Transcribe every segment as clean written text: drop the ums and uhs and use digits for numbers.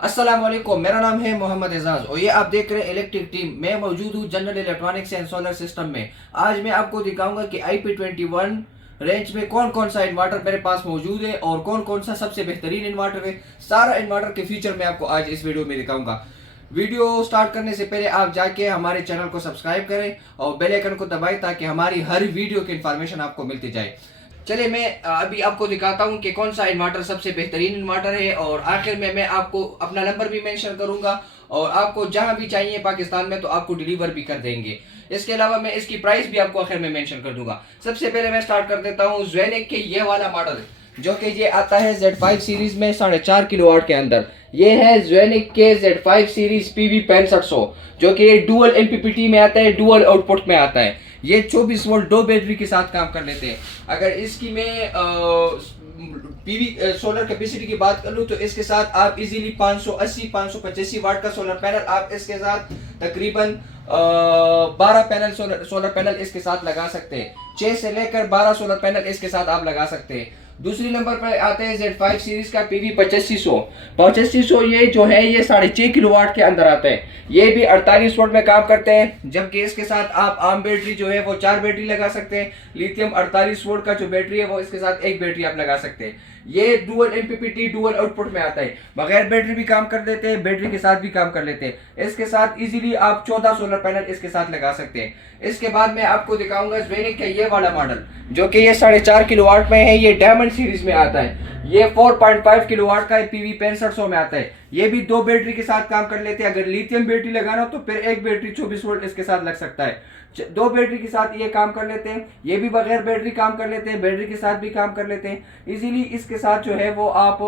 अस्सलाम वालेकुम, मेरा नाम है मोहम्मद एजाज और ये आप देख रहे हैं इलेक्ट्रिक टीम। मैं मौजूद हूँ general electronics and solar system में। आज मैं आपको दिखाऊंगा कि IP21 रेंज में कौन कौन सा इन्वर्टर मेरे पास मौजूद है और कौन कौन सा सबसे बेहतरीन इन्वर्टर है। सारा इन्वर्टर के फीचर मैं आपको आज इस वीडियो में दिखाऊंगा। वीडियो स्टार्ट करने से पहले आप जाके हमारे चैनल को सब्सक्राइब करें और बेल आइकन को दबाएं ताकि हमारी हर वीडियो की इन्फॉर्मेशन आपको मिलती जाए। चलिए मैं अभी आपको दिखाता हूँ कि कौन सा इन्वर्टर सबसे बेहतरीन इन्वर्टर है और आखिर में मैं आपको अपना नंबर भी मेंशन करूंगा और आपको जहां भी चाहिए पाकिस्तान में तो आपको डिलीवर भी कर देंगे। इसके अलावा मैं इसकी प्राइस भी आपको आखिर में मेंशन कर दूंगा। सबसे पहले मैं स्टार्ट कर देता हूँ ज़ेनिक के ये वाला मॉडल, जो कि ये आता है Z5 सीरीज में 4.5 किलोवाट के अंदर। ये है ज़ेनिक के Z5 सीरीज PV 6500, जो कि डुअल MPPT में आता है, डुअल आउटपुट में आता है। ये 24 वोल्ट 2 बैटरी के साथ काम कर लेते हैं। अगर इसकी मैं पीवी सोलर कैपेसिटी की बात कर लूँ तो इसके साथ आप इजीली 580-585 वाट का सोलर पैनल आप इसके साथ तकरीबन 12 पैनल सोलर पैनल इसके साथ लगा सकते हैं। 6 से लेकर 12 सोलर पैनल इसके साथ आप लगा सकते हैं। दूसरी नंबर पर आते हैं Z5 सीरीज का PV 8500। ये जो है ये 6.5 किलोवाट के अंदर आता है। ये भी 48 वोल्ट में काम करते हैं, जबकि इसके साथ आप आम बैटरी जो है वो 4 बैटरी लगा सकते हैं। लिथियम 48 वोल्ट का जो बैटरी है वो इसके साथ एक बैटरी आप लगा सकते हैं। ये डुअल MPPT डुअल आउटपुट में आता है, बगैर बैटरी भी काम कर देते हैं, बैटरी के साथ भी काम कर लेते हैं। इसके साथ इजीली आप 14 सोलर पैनल इसके साथ लगा सकते हैं। इसके बाद मैं आपको दिखाऊंगा ज़ेनिक का ये वाला मॉडल, जो कि ये 4.5 किलोवाट में है। ये डायमंड सीरीज में आता है। ये 4.5 किलोवाट का PV 6500 में आता है। ये भी 2 बैटरी के साथ काम कर लेते हैं। अगर लिथियम बैटरी लगाना हो तो फिर एक बैटरी 24 वोल्ट इसके साथ लग सकता है। 2 बैटरी के साथ ये काम कर लेते हैं। ये भी बगैर बैटरी काम कर लेते हैं, बैटरी के साथ भी काम कर लेते हैं इजीली। इसके साथ जो है वो आप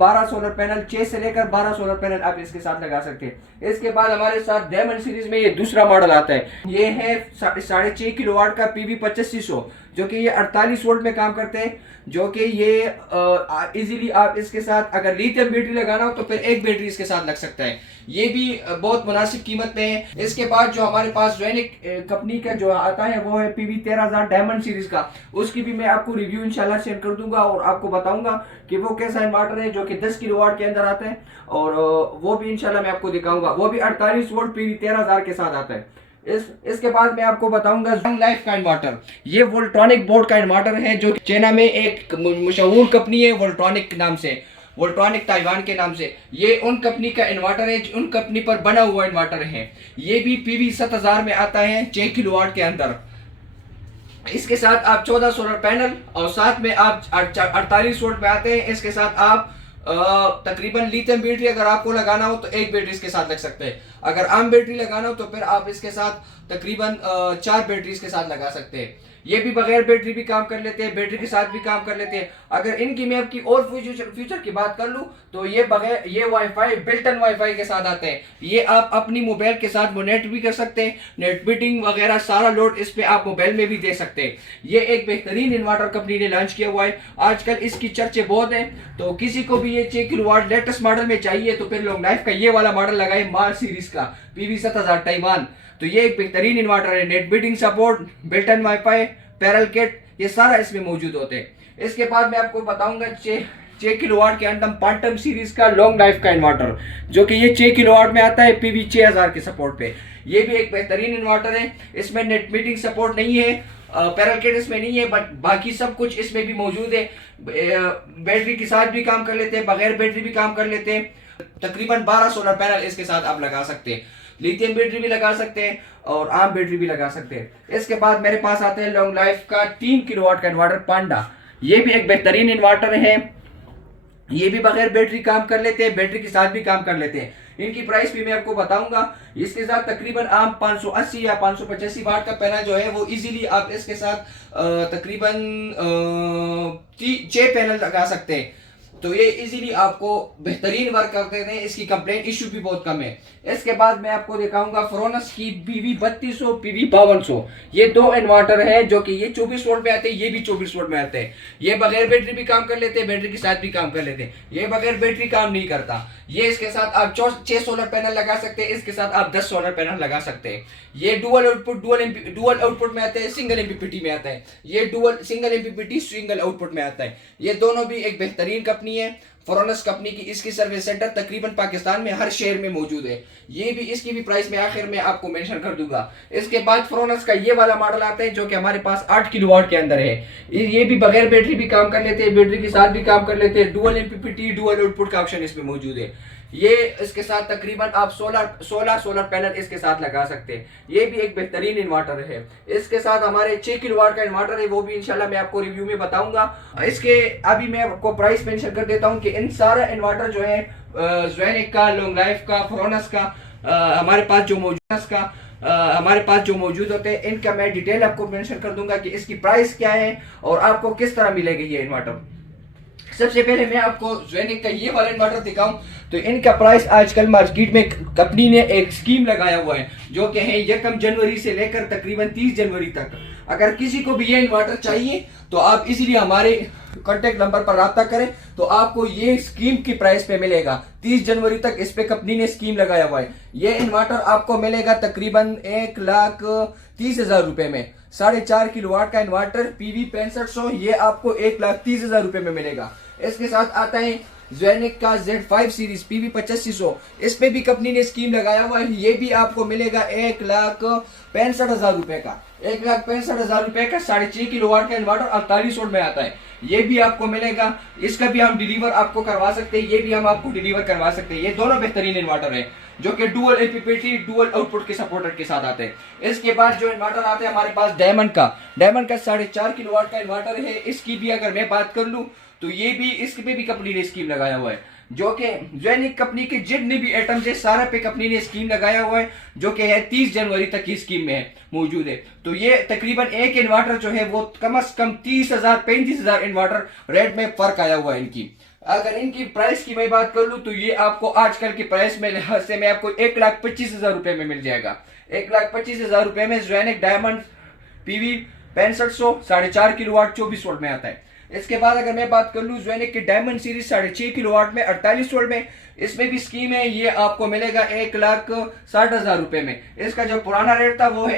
12 सोलर पैनल, 6 से लेकर 12 सोलर पैनल आप इसके साथ लगा सकते हैं। इसके बाद हमारे साथ डायमंड सीरीज में ये दूसरा मॉडल आता है। ये है 6.5 किलोवाट का PV 2500, जो कि ये 48 वोल्ट में काम करते हैं। जो कि ये इजीली आप इसके साथ अगर लिथियम बैटरी लगाना हो तो फिर एक बैटरी इसके साथ लग सकता है। ये भी बहुत मुनासिब कीमत में है। इसके बाद जो हमारे पास ज़ेनिक कंपनी का जो आता है वो है PV 13000 डायमंड सीरीज का। उसकी भी मैं आपको रिव्यू इंशाल्लाह शेयर कर दूंगा और आपको बताऊंगा कि वो कैसा इन्वर्टर है, जो कि 10 किलोवाट के अंदर आता है। और वो भी इंशाल्लाह मैं आपको दिखाऊंगा। वो भी 48 वोल्ट PV 13000 के साथ आता है। इसके बाद मैं आपको बताऊंगा लॉन्ग लाइफ का इन्वर्टर। ये वोल्ट्रॉनिक बोर्ड का इन्वर्टर है, जो चाइना में एक मशहूर कंपनी है वोल्ट्रॉनिक नाम से, वोल्ट्रॉनिक ताइवान के नाम से। ये उन कंपनी का इन्वर्टर है, उन कंपनी पर बना हुआ इन्वर्टर है। ये भी PV 7000 में आता है 6 किलोवाट के अंदर। इसके साथ आप 14 सोलर पैनल और साथ में आप 48 वोल्ट में आते हैं। इसके साथ आप तकरीबन लिथियम बैटरी अगर आपको लगाना हो तो एक बैटरी इसके साथ लग सकते हैं। अगर आम बैटरी लगाना हो तो फिर आप इसके साथ तकरीबन 4 बैटरी इसके साथ लगा सकते हैं। ये भी बगैर बैटरी भी काम कर लेते हैं, बैटरी के साथ भी काम कर लेते हैं। अगर इनकी मैं आपकी और फ्यूचर की बात कर लूँ तो ये वाईफाई बिल्ट इन वाईफाई के साथ आते हैं। ये आप अपनी मोबाइल के साथ मोनेट भी कर सकते हैं, नेट मीटिंग वगैरह सारा लोड इस पे आप मोबाइल में भी दे सकते हैं। ये एक बेहतरीन इन्वर्टर कंपनी ने लॉन्च किया हुआ है। आजकल इसकी चर्चे बहुत हैं, तो किसी को भी ये 6 किलोवाट लेटेस्ट मॉडल में चाहिए तो फिर लॉन्ग लाइफ का ये वाला मॉडल लगाए, मार्स सीरीज का PV 7000 ताइवान। तो ये एक बेहतरीन इन्वर्टर है। Net meeting support, built in wifi, parallel kit, ये सारा इसमें मौजूद होते हैं। इसके बाद मैं आपको बताऊंगा 6 किलोवाट के अंडम क्वांटम सीरीज का लॉन्ग लाइफ का इन्वर्टर, जो कि ये 6 किलोवाट में आता है PV 6000 के सपोर्ट पे। ये भी एक बेहतरीन इन्वर्टर है। इसमें नेट मीटिंग सपोर्ट नहीं है, पैरल किट इसमें नहीं है, बट बाकी सब कुछ इसमें भी मौजूद है। बैटरी के साथ भी काम कर लेते हैं, बगैर बैटरी भी काम कर लेते हैं। तकरीबन 12 सोलर पैनल इसके साथ आप लगा सकते हैं। लिथियम बैटरी भी लगा सकते हैं और आम बैटरी भी लगा सकते हैं। इसके बाद मेरे पास आते हैं लॉन्ग लाइफ का 3 किलोवाट का इन्वर्टर पांडा। ये भी एक बेहतरीन इन्वर्टर है। ये भी बगैर बैटरी काम कर लेते हैं, बैटरी के साथ भी काम कर लेते हैं। इनकी प्राइस भी मैं आपको बताऊंगा। इसके साथ तकरीबन आम 580 या 585 वाट का पैनल जो है वो इजीली आप इसके साथ तकरीबन 6 पैनल लगा सकते हैं। तो ये इजीली आपको बेहतरीन वर्क करते हैं। इसकी कंप्लेंट इशू भी बहुत कम है। इसके बाद मैं आपको दिखाऊंगा फ्रोनस की PV 3200 PV 5200। ये 2 इन्वर्टर है, जो कि ये 24 वोल्ट में आते हैं, ये भी 24 वोल्ट में आते हैं। ये बगैर बैटरी भी काम कर लेते हैं, बैटरी के साथ भी काम कर लेते हैं। ये बगैर बैटरी काम नहीं करता। ये इसके साथ आप 6 सोलर पैनल लगा सकते हैं, इसके साथ आप 10 सोलर पैनल लगा सकते हैं। ये डुअल आउटपुट में आते हैं, सिंगल MPPT में आता है। ये सिंगल MPPT सिंगल आउटपुट में आता है। ये दोनों भी एक बेहतरीन कंपनी है। फोरोनस कंपनी की इसकी सर्विस सेंटर तकरीबन पाकिस्तान में हर शहर में मौजूद है। ये भी इसकी भी प्राइस में आखिर में आपको मेंशन कर दूंगा। इसके बाद फोरोनस का ये वाला मॉडल आता है जो कि हमारे पास 8 किलोवाट के अंदर है। ये भी बगैर बैटरी भी काम कर लेते हैं, बैटरी के साथ भी काम कर लेते हैं। डुअल एमपीपीटी डुअल आउटपुट का ऑप्शन इसमें मौजूद है। ये इसके साथ तकरीबन आप 16 सोलर पैनल इसके साथ लगा सकते हैं। ये भी एक बेहतरीन इन्वर्टर है। इसके साथ हमारे 6 किलोवाट का इन्वर्टर है, वो भी इंशाल्लाह मैं आपको रिव्यू में बताऊंगा। इसके अभी मैं आपको प्राइस मेंशन कर देता हूं कि इन सारा इन्वर्टर जो है ज़ेनिक का, लॉन्ग लाइफ का, फोरोनस का, हमारे पास जो मौजूद होते हैं, इनका मैं डिटेल आपको मेंशन कर दूंगा कि इसकी प्राइस क्या है और आपको किस तरह मिलेगी ये इन्वर्टर। सबसे पहले मैं आपको ज़ेनिक का ये वाला इन्वर्टर दिखाऊं तो इनका प्राइस आजकल मार्केट में कंपनी ने एक स्कीम लगाया हुआ है जो कि है 1 जनवरी से लेकर तकरीबन 30 जनवरी तक। अगर किसी को भी ये इन्वर्टर चाहिए तो आप इसीलिए हमारे कॉन्टेक्ट नंबर पर राब्ता करें तो आपको ये स्कीम की प्राइस पे मिलेगा। 30 जनवरी तक इस पे कंपनी ने स्कीम लगाया हुआ है। ये इन्वर्टर आपको मिलेगा तकरीबन 1,30,000 रुपए में। 4.5 किलोवाट का इन्वर्टर PV 6500 ये आपको 1,30,000 रुपए में मिलेगा। इसके साथ आता है ज़ेनिक का Z5 सीरीज PV 8500। इस पे भी कंपनी ने स्कीम लगाया हुआ है। ये भी आपको मिलेगा 1,65,000 रुपए का। 1,65,000 रुपए का 6.5 किलोवाट का इन्वर्टर 48 वोल्ट में आता है। ये भी आपको मिलेगा। इसका भी हम डिलीवर आपको करवा सकते हैं, ये भी हम आपको डिलीवर करवा सकते हैं। ये दोनों बेहतरीन इन्वर्टर है जो कि डुअल एमपीपीटी डुअल आउटपुट के सपोर्टर के साथ आते हैं। इसके बाद जो इन्वर्टर आते हैं हमारे पास डायमंड का 4.5 किलोवाट का इन्वर्टर है। इसकी भी अगर मैं बात कर लूं तो ये भी इसके पे भी कंपनी ने स्कीम लगाया हुआ है जो कि ज़ेनिक कंपनी के जितने भी आइटम्स है सारा पे कंपनी ने स्कीम लगाया हुआ है जो कि है 30 जनवरी तक की स्कीम में मौजूद है। तो ये तकरीबन एक इन्वर्टर जो है वो कम से कम 30,000 35,000 इन्वर्टर रेट में फर्क आया हुआ है इनकी। अगर इनकी प्राइस की मैं बात कर लूं तो ये आपको आजकल की प्राइस में लिहाज से मैं आपको 1,25,000 रुपए में मिल जाएगा। 1,25,000 रुपए में ज़ेनिक डायमंड PV 6500 4.5 किलोवाट 24 वोल्ट में आता है। इसके बाद अगर मैं बात कर लूं ज़ेनिक के डायमंड सीरीज 6.5 किलोवाट में 48 वोल्ट में, इसमें भी स्कीम है। ये आपको मिलेगा 1,60,000 रुपए में। इसका जो पुराना रेट था वो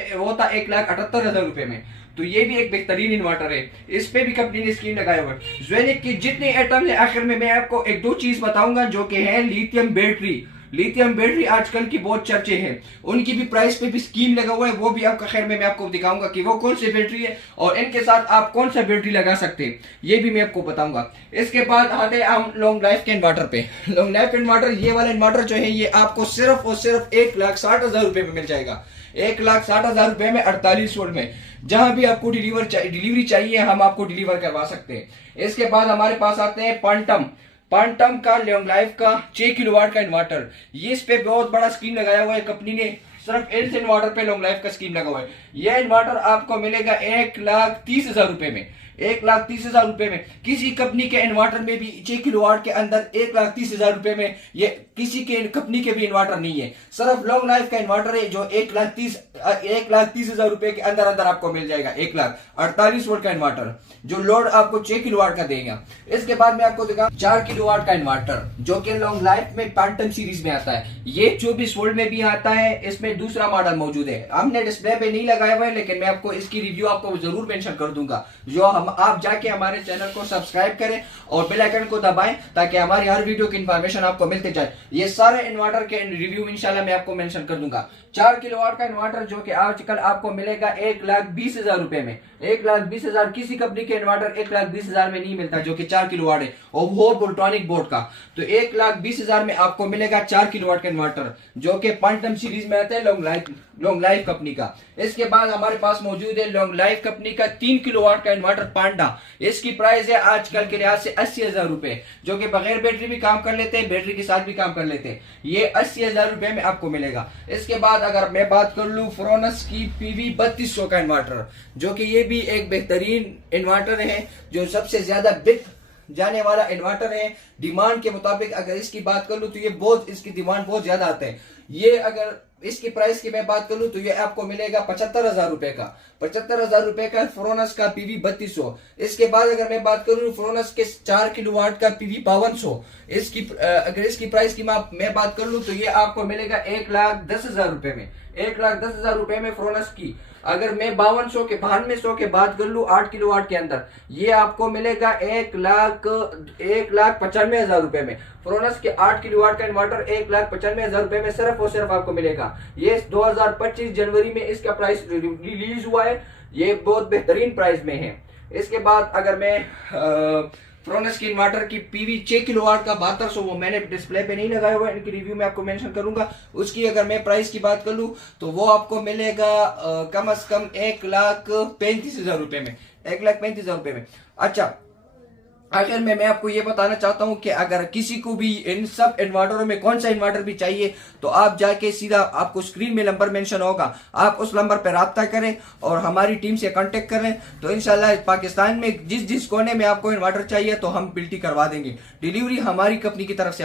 था 1,78,000 रुपए में। तो ये भी एक बेहतरीन इन्वर्टर है। इस पे भी कंपनी ने स्कीम लगाया हुआ है। ज़ेनिक की जितने आइटम है आखिर में मैं आपको 1-2 चीज बताऊंगा जो कि है लिथियम बैटरी आजकल की बहुत चर्चे हैं। उनकी भी प्राइस पे भी स्कीम लगा हुआ है, वो भी आपका खैर में मैं आपको दिखाऊंगा कि वो कौन सी बैटरी है और इनके साथ आप कौन सा बैटरी लगा सकते हैं, ये भी मैं आपको बताऊंगा। इसके बाद आते हैं हम लॉन्ग लाइफ के इन्वर्टर पे। लॉन्ग लाइफ इन्वर्टर ये वाला इन्वर्टर जो है ये आपको सिर्फ और सिर्फ 1,60,000 रुपए में मिल जाएगा। 1,60,000 रुपए में 48 वोल्ट में। जहां भी आपको डिलीवरी चाहिए हम आपको डिलीवर करवा सकते हैं। इसके बाद हमारे पास आते हैं क्वांटम का लॉन्ग लाइफ का 6 किलोवाट का इन्वर्टर। ये इस पे बहुत बड़ा स्कीम लगाया हुआ है कंपनी ने। सिर्फ इस इन्वर्टर पे लॉन्ग लाइफ का स्कीम लगा हुआ है। यह इन्वर्टर आपको मिलेगा 1,30,000 रुपए में। 1,30,000 रुपए में किसी कंपनी के इन्वर्टर में भी 6 किलोवाट के अंदर 1,30,000 रुपए में ये किसी के कंपनी के भी इन्वर्टर नहीं है। सिर्फ लॉन्ग लाइफ का इन्वर्टर है जो 1,30,000 रुपए के अंदर अंदर आपको मिल जाएगा। 1,48 वोल्ट का इन्वर्टर जो लोड आपको 6 किलोवाट का देगा। इसके बाद मैं आपको दिखाऊं 4 किलोवाट का इन्वर्टर जो कि लॉन्ग लाइफ में क्वांटम सीरीज में आता है। ये 24 वोल्ट में भी आता है। इसमें दूसरा मॉडल मौजूद है, हमने डिस्प्ले पे नहीं लगाया हुआ है लेकिन मैं आपको इसकी रिव्यू आपको जरूर मेंशन कर दूंगा। जो आप जाके हमारे चैनल को सब्सक्राइब करें और बेल आइकन को दबाएं ताकि हमारी हर वीडियो की इंफॉर्मेशन आपको मिलती जाए। ये सारे इन्वर्टर के रिव्यू इंशाल्लाह मैं आपको मेंशन कर दूंगा। 4 किलोवाट का इन्वर्टर जो कि आजकल आपको मिलेगा 1,20,000 रुपए में। 1,20,000 किसी कंपनी के इन्वर्टर 1,20,000 में नहीं मिलता जो कि 4 किलोवाट है और वो वोल्ट्रॉनिक बोर्ड का। तो 1,20,000 में आपको मिलेगा 4 किलोवाट का इन्वर्टर जो कि क्वांटम सीरीज में आता है लॉन्ग लाइफ कंपनी का। इसके बाद हमारे पास मौजूद है लॉन्ग लाइफ कंपनी का 3 किलोवाट का इन्वर्टर पांडा। इसकी प्राइस है आजकल के लिहाज से 80,000 रुपए जो कि बगैर बैटरी भी काम कर लेते हैं, बैटरी के साथ भी काम कर लेते हैं। ये 80,000 रुपए में आपको मिलेगा। इसके बाद अगर मैं बात कर लूं फोरोनस की PV 3200 का इन्वर्टर जो कि ये भी एक बेहतरीन इन्वर्टर है जो सबसे ज्यादा बिक जाने वाला इन्वर्टर है। डिमांड के मुताबिक अगर इसकी बात कर लूं तो ये इसकी डिमांड बहुत ज्यादा आते हैं। ये अगर इसकी प्राइस की मैं बात करूं तो ये आपको मिलेगा 75,000 रुपए का। 75,000 रुपए का फोरोनस का PV 3200। इसके बाद अगर मैं बात करूं फोरोनस के 4 किलोवाट का PV 5200, अगर इसकी प्राइस की मैं बात कर लूं तो ये आपको मिलेगा 1,10,000 रुपए में। 1,10,000 रुपए में फोरोनस की अगर मैं 9200 के बात कर लूँ 8 किलोवाट के अंदर, ये आपको मिलेगा 1,95,000 रुपए में। फ्रोनस के 8 किलोवाट का इन्वर्टर 1,95,000 रुपए में सिर्फ और सिर्फ आपको मिलेगा। ये 2025 जनवरी में इसका प्राइस रिलीज हुआ है, ये बहुत बेहतरीन प्राइस में है। इसके बाद अगर मैं फ्रोनस की इन्वर्टर की पीवी 6 किलोवाट का 7200, वो मैंने डिस्प्ले पे नहीं लगाया हुआ, इनकी रिव्यू में आपको मेंशन करूंगा। उसकी अगर मैं प्राइस की बात कर लूं तो वो आपको मिलेगा कम से कम 1,35,000 रुपए में, 1,35,000 रुपए में। अच्छा, आखिर में मैं आपको ये बताना चाहता हूं कि अगर किसी को भी इन सब इन्वर्टरों में कौन सा इन्वर्टर भी चाहिए तो आप जाके सीधा, आपको स्क्रीन में नंबर मेंशन होगा, आप उस नंबर पर राब्ता करें और हमारी टीम से कांटेक्ट करें। तो इंशाल्लाह पाकिस्तान में जिस जिस कोने में आपको इन्वर्टर चाहिए तो हम बिल्टी करवा देंगे। डिलीवरी हमारी कंपनी की तरफ से